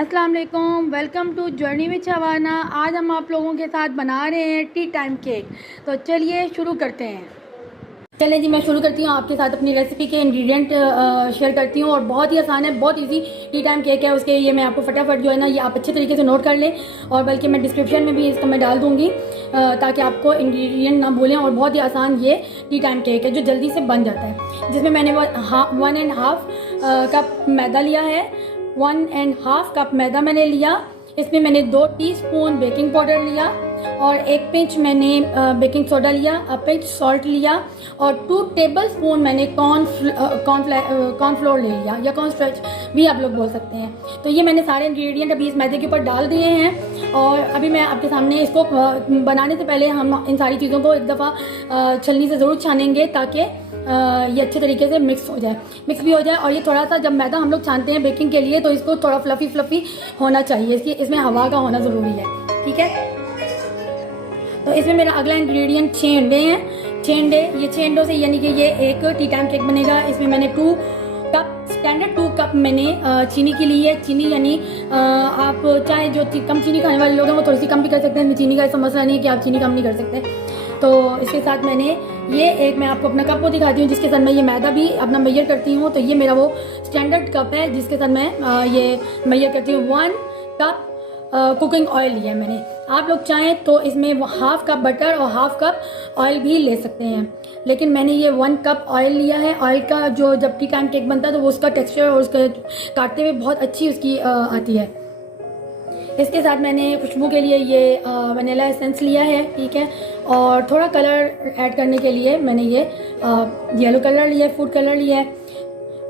अस्सलाम वालेकुम, welcome to journey with Shabana. आज हम आप लोगों के साथ बना रहे हैं टी टाइम केक। तो चलिए शुरू करते हैं। चलिए जी, मैं शुरू करती हूँ आपके साथ अपनी रेसिपी के इंग्रेडिएंट शेयर करती हूँ। और बहुत ही आसान है, बहुत इजी टी टाइम केक है। उसके ये मैं आपको फटाफट जो है ना, ये आप अच्छे तरीके से नोट कर लें। और बल्कि मैं डिस्क्रिप्शन में भी इसको मैं डाल दूँगी ताकि आपको इंग्रेडिएंट ना भूलें। और बहुत ही आसान ये टी टाइम केक है जो जल्दी से बन जाता है। जिसमें मैंने 1.5 कप मैदा लिया है। 1.5 कप मैदा मैंने लिया। इसमें मैंने 2 टीस्पून बेकिंग पाउडर लिया और 1 पिंच मैंने बेकिंग सोडा लिया, 1 पिंच सॉल्ट लिया और 2 टेबलस्पून मैंने कॉर्नफ्लोर ले लिया, या कॉर्नस्टार्च भी आप लोग बोल सकते हैं। तो ये मैंने सारे इंग्रेडिएंट अभी इस मैदे के ऊपर डाल दिए हैं। और अभी मैं आपके सामने इसको बनाने से पहले हम इन सारी चीज़ों को एक दफ़ा छलनी से ज़रूर छानेंगे ताकि ये अच्छे तरीके से मिक्स भी हो जाए। और ये थोड़ा सा, जब मैदा हम लोग छानते हैं बेकिंग के लिए, तो इसको थोड़ा फ्लफ़ी होना चाहिए। इसमें हवा का होना ज़रूरी है, ठीक है। तो इसमें मेरा अगला इंग्रेडिएंट 6 अंडे हैं। 6 अंडे, ये 6 अंडों से यानी कि ये एक टी टाइम केक बनेगा। इसमें मैंने 2 कप मैंने चीनी की ली है। चीनी यानी आप चाहे जो कम चीनी खाने वाले लोग हैं वो थोड़ी सी कम भी कर सकते हैं। चीनी का ऐसा मसला नहीं है कि आप चीनी कम नहीं कर सकते। तो इसके साथ मैंने ये एक, मैं आपको अपना कप वो दिखाती हूँ जिसके साथ मैं ये मैदा भी अपना मेजर करती हूँ। तो ये मेरा वो स्टैंडर्ड कप है जिसके साथ मैं ये मेजर करती हूँ। 1 कप कुकिंग ऑयल लिया है मैंने। आप लोग चाहें तो इसमें 1/2 कप बटर और 1/2 कप ऑयल भी ले सकते हैं, लेकिन मैंने ये 1 कप ऑयल लिया है। ऑयल का जो जब टी टाइम केक बनता है तो वो उसका टेक्सचर और उसका काटते हुए बहुत अच्छी उसकी आती है। इसके साथ मैंने खुशबू के लिए ये वनीला एसेंस लिया है, ठीक है। और थोड़ा कलर ऐड करने के लिए मैंने ये येलो कलर लिया है, फूड कलर लिया है।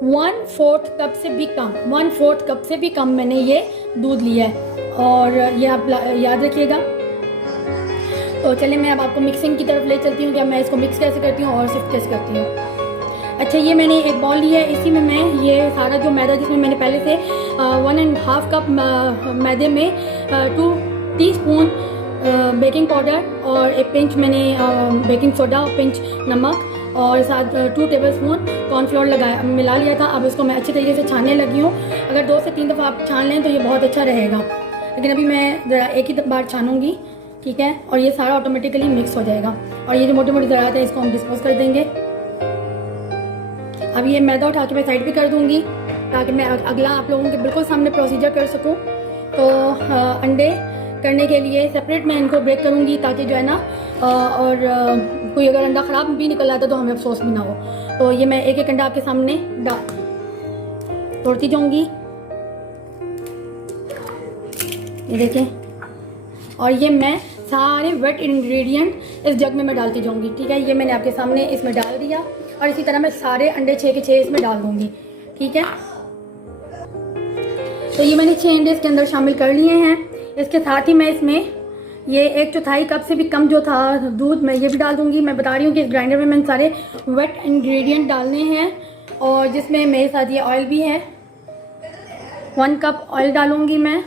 1/4 कप से भी कम, 1/4 कप से भी कम मैंने ये दूध लिया है। और ये आप याद रखिएगा। तो चलिए मैं अब आपको मिक्सिंग की तरफ ले चलती हूँ कि मैं इसको मिक्स कैसे करती हूँ और सिर्फ कैसे करती हूँ। अच्छा, ये मैंने एक बॉल लिया है। इसी में मैं ये सारा जो मैदा, जिसमें मैंने पहले से 1.5 कप मैदे में 2 टीस्पून बेकिंग पाउडर और 1 पिंच मैंने बेकिंग सोडा, 1 पिंच नमक और साथ 2 टेबलस्पून कॉर्नफ्लोर मिला लिया था। अब इसको मैं अच्छे तरीके से छानने लगी हूँ। अगर 2 से 3 दफ़ा आप छान लें तो ये बहुत अच्छा रहेगा, लेकिन अभी मैं ज़रा एक ही बार छानूंगी, ठीक है। और ये सारा ऑटोमेटिकली मिक्स हो जाएगा। और ये जो मोटी मोटी ज़रात है इसको हम डिस्पोज कर देंगे। अब ये मैदा उठा के मैं साइड पे कर दूंगी ताकि मैं अगला आप लोगों के बिल्कुल सामने प्रोसीजर कर सकूं। तो अंडे करने के लिए सेपरेट मैं इनको ब्रेक करूंगी ताकि जो है ना और कोई अगर अंडा ख़राब भी निकल आता तो हमें अफसोस भी ना हो। तो ये मैं एक एक अंडा आपके सामने तोड़ती जाऊंगी, ये देखें। और ये मैं सारे वेट इंग्रेडिएंट इस जग में मैं डालती जाऊंगी, ठीक है। ये मैंने आपके सामने इसमें डाल दिया और इसी तरह मैं सारे अंडे 6 के 6 इसमें डाल दूंगी, ठीक है। तो ये मैंने 6 अंडे इसके अंदर शामिल कर लिए हैं। इसके साथ ही मैं इसमें ये 1/4 कप से भी कम जो था दूध, मैं ये भी डाल दूंगी। मैं बता रही हूँ कि इस ग्राइंडर में मैंने सारे वेट इंग्रेडिएंट डालने हैं। और जिसमें मेरे साथ ये ऑयल भी है, 1 कप ऑयल डालूंगी मैं।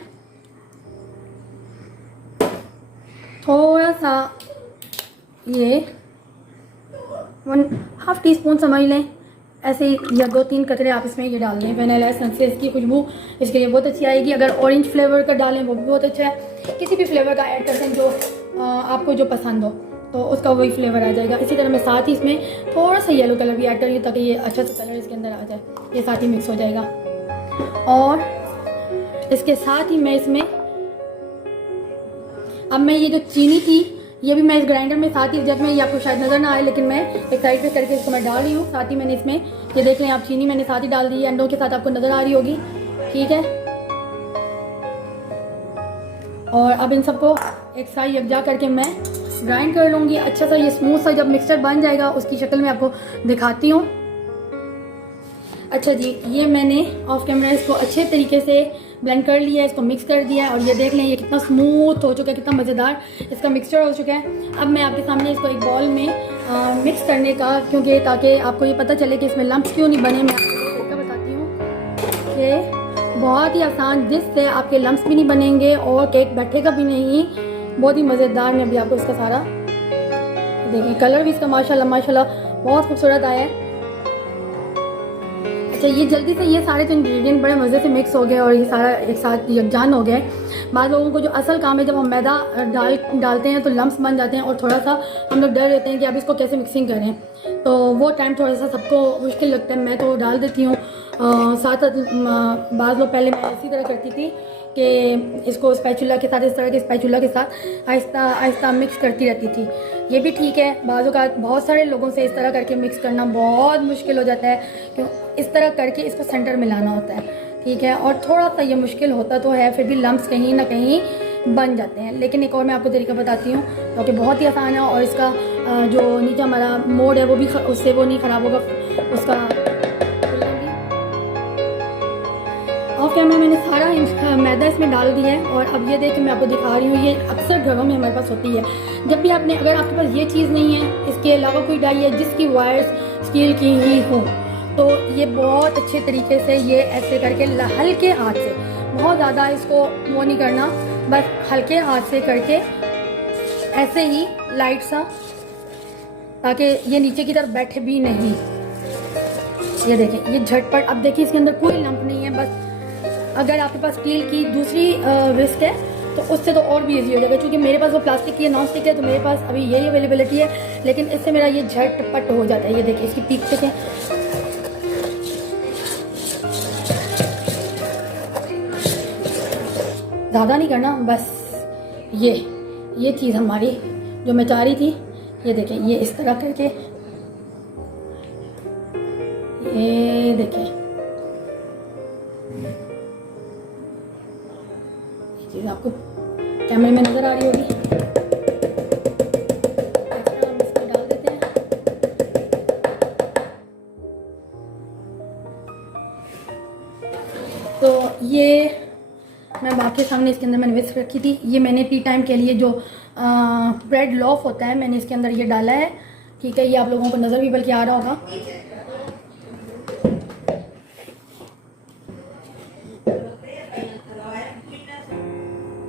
थोड़ा सा ये 1/2 टीस्पून समझ लें, ऐसे ही, या 2-3 कतरे आप इसमें ये डाल दें। वनीला एसेंस से इसकी खुशबू इसके लिए बहुत अच्छी आएगी। अगर ऑरेंज फ्लेवर का डालें वो भी बहुत अच्छा है। किसी भी फ्लेवर का ऐड करते हैं जो आपको जो पसंद हो, तो उसका वही फ्लेवर आ जाएगा। इसी तरह मैं साथ ही इसमें थोड़ा सा येलो कलर भी ऐड करूँगी ताकि ये अच्छा सा कलर इसके अंदर आ जाए। ये साथ ही मिक्स हो जाएगा। और इसके साथ ही मैं इसमें अब मैं ये जो चीनी थी ये भी मैं इस ग्राइंडर में साथ ही जग में, ये आपको शायद नज़र ना आए लेकिन मैं एक साइड पे करके इसको मैं डाल रही हूँ। साथ ही मैंने इसमें ये देख लें आप, चीनी मैंने साथ ही डाल दी है, अंडों के साथ आपको नज़र आ रही होगी, ठीक है। और अब इन सबको एक साथ यकजा करके मैं ग्राइंड कर लूँगी अच्छा सा। ये स्मूथ सा जब मिक्सचर बन जाएगा उसकी शक्ल में आपको दिखाती हूँ। अच्छा जी, ये मैंने ऑफ कैमरा इसको अच्छे तरीके से ब्लेंड कर लिया है, इसको मिक्स कर दिया है। और ये देख लें ये कितना स्मूथ हो चुका है, कितना मज़ेदार इसका मिक्सचर हो चुका है। अब मैं आपके सामने इसको एक बॉल में मिक्स करने का, क्योंकि ताकि आपको ये पता चले कि इसमें लम्प्स क्यों नहीं बने, मैं आपको तरीका बताती हूँ। ये बहुत ही आसान, जिससे आपके लम्प्स भी नहीं बनेंगे और केक बैठेगा भी नहीं। बहुत ही मज़ेदार। मैं अभी आपको इसका सारा देखिए, कलर भी इसका माशाल्लाह माशाल्लाह बहुत खूबसूरत आया है। अच्छा, ये जल्दी से ये सारे जो इंग्रेडिएंट बड़े मज़े से मिक्स हो गए और ये सारा एक साथ यकजान हो गया है। बाद लोगों को जो असल काम है, जब हम मैदा डालते हैं तो लम्स बन जाते हैं और थोड़ा सा हम लोग डर रहते हैं कि अब इसको कैसे मिक्सिंग करें, तो वो टाइम थोड़ा सा सबको मुश्किल लगता है। मैं तो डाल देती हूँ साथ। बाद लोग पहले मैं इसी तरह करती थी कि इसको स्पैचुला के साथ, इस तरह के स्पैचुला के साथ आहिस्ता आहिस्ता मिक्स करती रहती थी। ये भी ठीक है। बाज़ों का बहुत सारे लोगों से इस तरह करके मिक्स करना बहुत मुश्किल हो जाता है, क्यों इस तरह करके इसको सेंटर मिलाना होता है, ठीक है। और थोड़ा सा ये मुश्किल होता तो है, फिर भी लम्स कहीं ना कहीं बन जाते हैं। लेकिन एक और मैं आपको तरीका बताती हूँ क्योंकि बहुत ही आसान है और इसका जो नीचे हमारा मोड है वो भी उससे वो नहीं ख़राब होगा, उसका ऑफ कैमरा मैंने सारा मैदा इसमें डाल दिया है। और अब ये देख के मैं आपको दिखा रही हूँ, ये अक्सर घरों में हमारे पास होती है। जब भी आपने, अगर आपके पास ये चीज़ नहीं है, इसके अलावा कोई डाई है जिसकी वायर्स स्टील की ही हो, तो ये बहुत अच्छे तरीके से ये ऐसे करके हल्के हाथ से, बहुत ज़्यादा इसको वो नहीं करना, बस हल्के हाथ से करके ऐसे ही लाइट सा, ताकि ये नीचे की तरफ बैठे भी नहीं। ये देखें, ये झटपट। अब देखिए इसके अंदर कोई लंप नहीं है। बस अगर आपके पास स्टील की दूसरी विस्क है तो उससे तो और भी इजी हो जाएगा, क्योंकि मेरे पास वो प्लास्टिक की है, नॉन स्टिक है, तो मेरे पास अभी यही अवेलेबिलिटी है। लेकिन इससे मेरा ये झटपट हो जाता है। ये देखिए इसकी पीक देखें, ज़्यादा नहीं करना, बस ये चीज़ हमारी जो मैं चाह रही थी। ये देखें, ये इस तरह करके, ये देखें, ये चीज़ आपको कैमरे में नज़र आ रही होगी। हम इसको डाल देते हैं। तो ये मैं आपके सामने इसके अंदर मैंने विस्क रखी थी। ये मैंने टी टाइम के लिए जो ब्रेड लॉफ होता है, मैंने इसके अंदर ये डाला है, ठीक है। ये आप लोगों को नज़र भी बल्कि आ रहा होगा।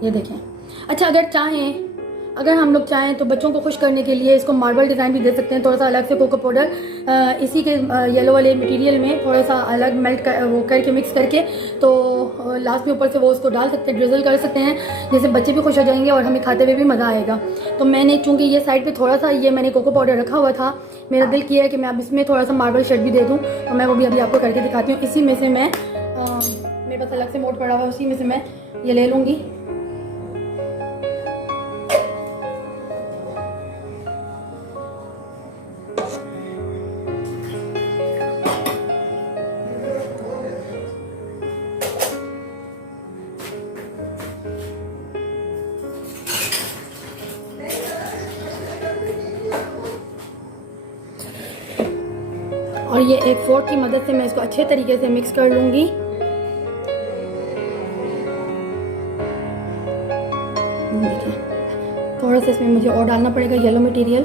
ये देखें। अच्छा, अगर हम लोग चाहें तो बच्चों को खुश करने के लिए इसको मार्बल डिज़ाइन भी दे सकते हैं। थोड़ा सा अलग से कोको पाउडर इसी के येलो वाले मटेरियल में थोड़ा सा अलग वो करके मिक्स करके, तो लास्ट में ऊपर से वो उसको डाल सकते हैं, ड्रिजल कर सकते हैं, जिससे बच्चे भी खुश हो जाएंगे और हमें खाते हुए भी मज़ा आएगा। तो मैंने चूँकि ये साइड पर थोड़ा सा ये मैंने कोको पाउडर रखा हुआ था, मेरा दिल किया है कि मैं अब इसमें थोड़ा सा मार्बल शेड भी दे दूँ, तो मैं वो भी अभी आपको करके दिखाती हूँ। इसी में से मैं मेरे पास अलग से मोड पड़ा हुआ है, उसी में से मैं ये ले लूँगी। और ये एक फोर्क की मदद से मैं इसको अच्छे तरीके से मिक्स कर लूँगी। देखिए, थोड़ा सा इसमें मुझे और डालना पड़ेगा येलो मटेरियल,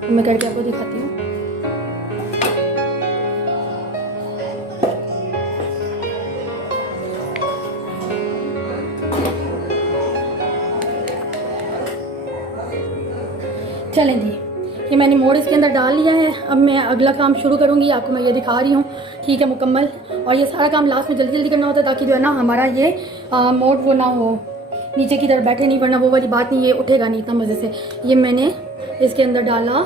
तो मैं करके आपको दिखाती हूँ। चलें जी, ये मैंने मोड़ इसके अंदर डाल लिया है। अब मैं अगला काम शुरू करूँगी, आपको मैं ये दिखा रही हूँ, ठीक है, मुकम्मल। और ये सारा काम लास्ट में जल्दी जल्दी करना होता है, ताकि जो है ना हमारा ये मोड़ वो ना हो, नीचे की तरफ बैठे नहीं, वरना वो वाली बात नहीं, ये उठेगा नहीं इतना मज़े से। ये मैंने इसके अंदर डाला,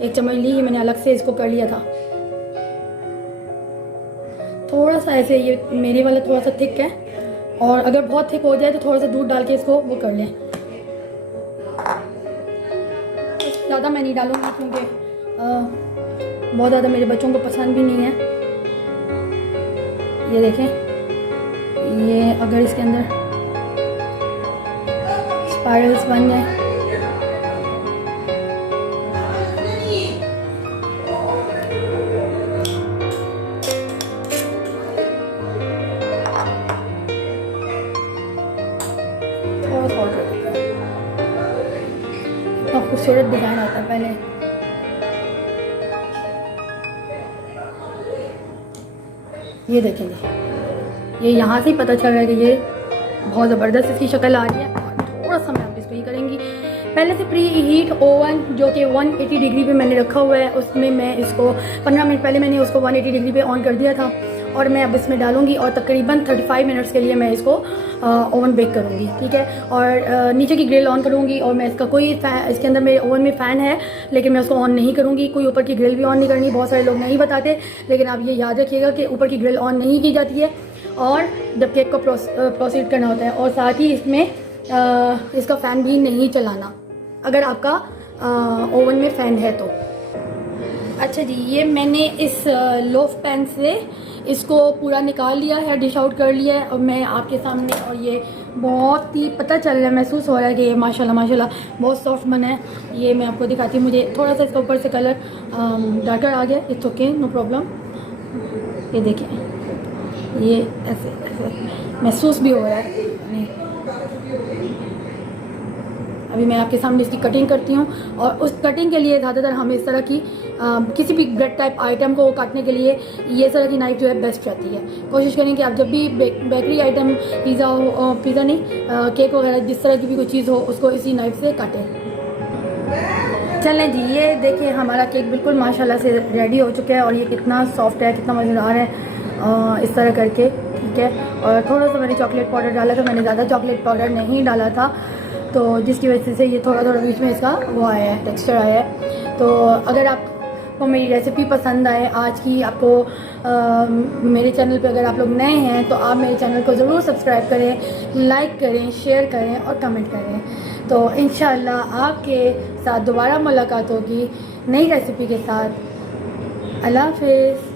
1 चम्मच ली, ये मैंने अलग से इसको कर लिया था। थोड़ा सा ऐसे, ये मेरे वाला थोड़ा सा थिक है, और अगर बहुत थिक हो जाए तो थोड़ा सा दूध डाल के इसको वो कर लें। ज़्यादा मैं नहीं डालूँगी, क्योंकि बहुत ज़्यादा मेरे बच्चों को पसंद भी नहीं है। ये देखें, ये अगर इसके अंदर स्पाइरल्स बन जाए, खूबसूरत डिज़ाइन आता है। पहले ये देखेंगे, ये यहाँ से ही पता चल रहा है कि ये बहुत ज़बरदस्त इसकी शक्ल आ रही है। और थोड़ा सा मैं आप इसको ये करेंगी, पहले से प्री हीट ओवन जो कि 180 डिग्री पे मैंने रखा हुआ है, उसमें मैं इसको 15 मिनट पहले मैंने उसको 180 डिग्री पे ऑन कर दिया था। और मैं अब इसमें डालूंगी और तकरीबन 35 मिनट्स के लिए मैं इसको ओवन बेक करूंगी, ठीक है। और नीचे की ग्रिल ऑन करूंगी और मैं इसका कोई इसके अंदर मेरे ओवन में फ़ैन है लेकिन मैं उसको ऑन नहीं करूंगी। कोई ऊपर की ग्रिल भी ऑन नहीं करनी, बहुत सारे लोग नहीं बताते, लेकिन आप ये याद रखिएगा कि ऊपर की ग्रिल ऑन नहीं की जाती है और जब केक को प्रोसीड करना होता है। और साथ ही इसमें इसका फ़ैन भी नहीं चलाना अगर आपका ओवन में फ़ैन है तो। अच्छा जी, ये मैंने इस लोफ पैन से इसको पूरा निकाल लिया है, डिश आउट कर लिया है और मैं आपके सामने, और ये बहुत ही पता चल रहा है, महसूस हो रहा है कि ये माशाल्लाह माशाल्लाह बहुत सॉफ्ट बना है। ये मैं आपको दिखाती हूँ, मुझे थोड़ा सा इसका ऊपर से कलर डार्कर आ गया, इट्स ओके, नो प्रॉब्लम। ये देखिए, ये ऐसे ऐसे महसूस भी हो रहा है। अभी मैं आपके सामने इसकी कटिंग करती हूँ और उस कटिंग के लिए ज़्यादातर हम इस तरह की किसी भी ब्रेड टाइप आइटम को काटने के लिए ये तरह की नाइफ जो है बेस्ट रहती है। कोशिश करें कि आप जब भी बेकरी आइटम, पिज़्ज़ा हो, पिज़्ज़ा नहीं, केक वगैरह, जिस तरह की भी कोई चीज़ हो उसको इसी नाइफ से काटें। चलें जी, ये देखिए हमारा केक बिल्कुल माशाल्लाह से रेडी हो चुका है और ये कितना सॉफ्ट है, कितना मज़ेदार है, इस तरह करके, ठीक है। और थोड़ा सा मैंने चॉकलेट पाउडर डाला था, मैंने ज़्यादा चॉकलेट पाउडर नहीं डाला था, तो जिसकी वजह से ये थोड़ा थोड़ा बीच में इसका वो आया है, टेक्सचर आया है। तो अगर आपको मेरी रेसिपी पसंद आए आज की, आपको मेरे चैनल पे अगर आप लोग नए हैं तो आप मेरे चैनल को ज़रूर सब्सक्राइब करें, लाइक करें, शेयर करें और कमेंट करें। तो इंशाअल्लाह आपके साथ दोबारा मुलाकात होगी नई रेसिपी के साथ। अल्लाह हाफ़िज़।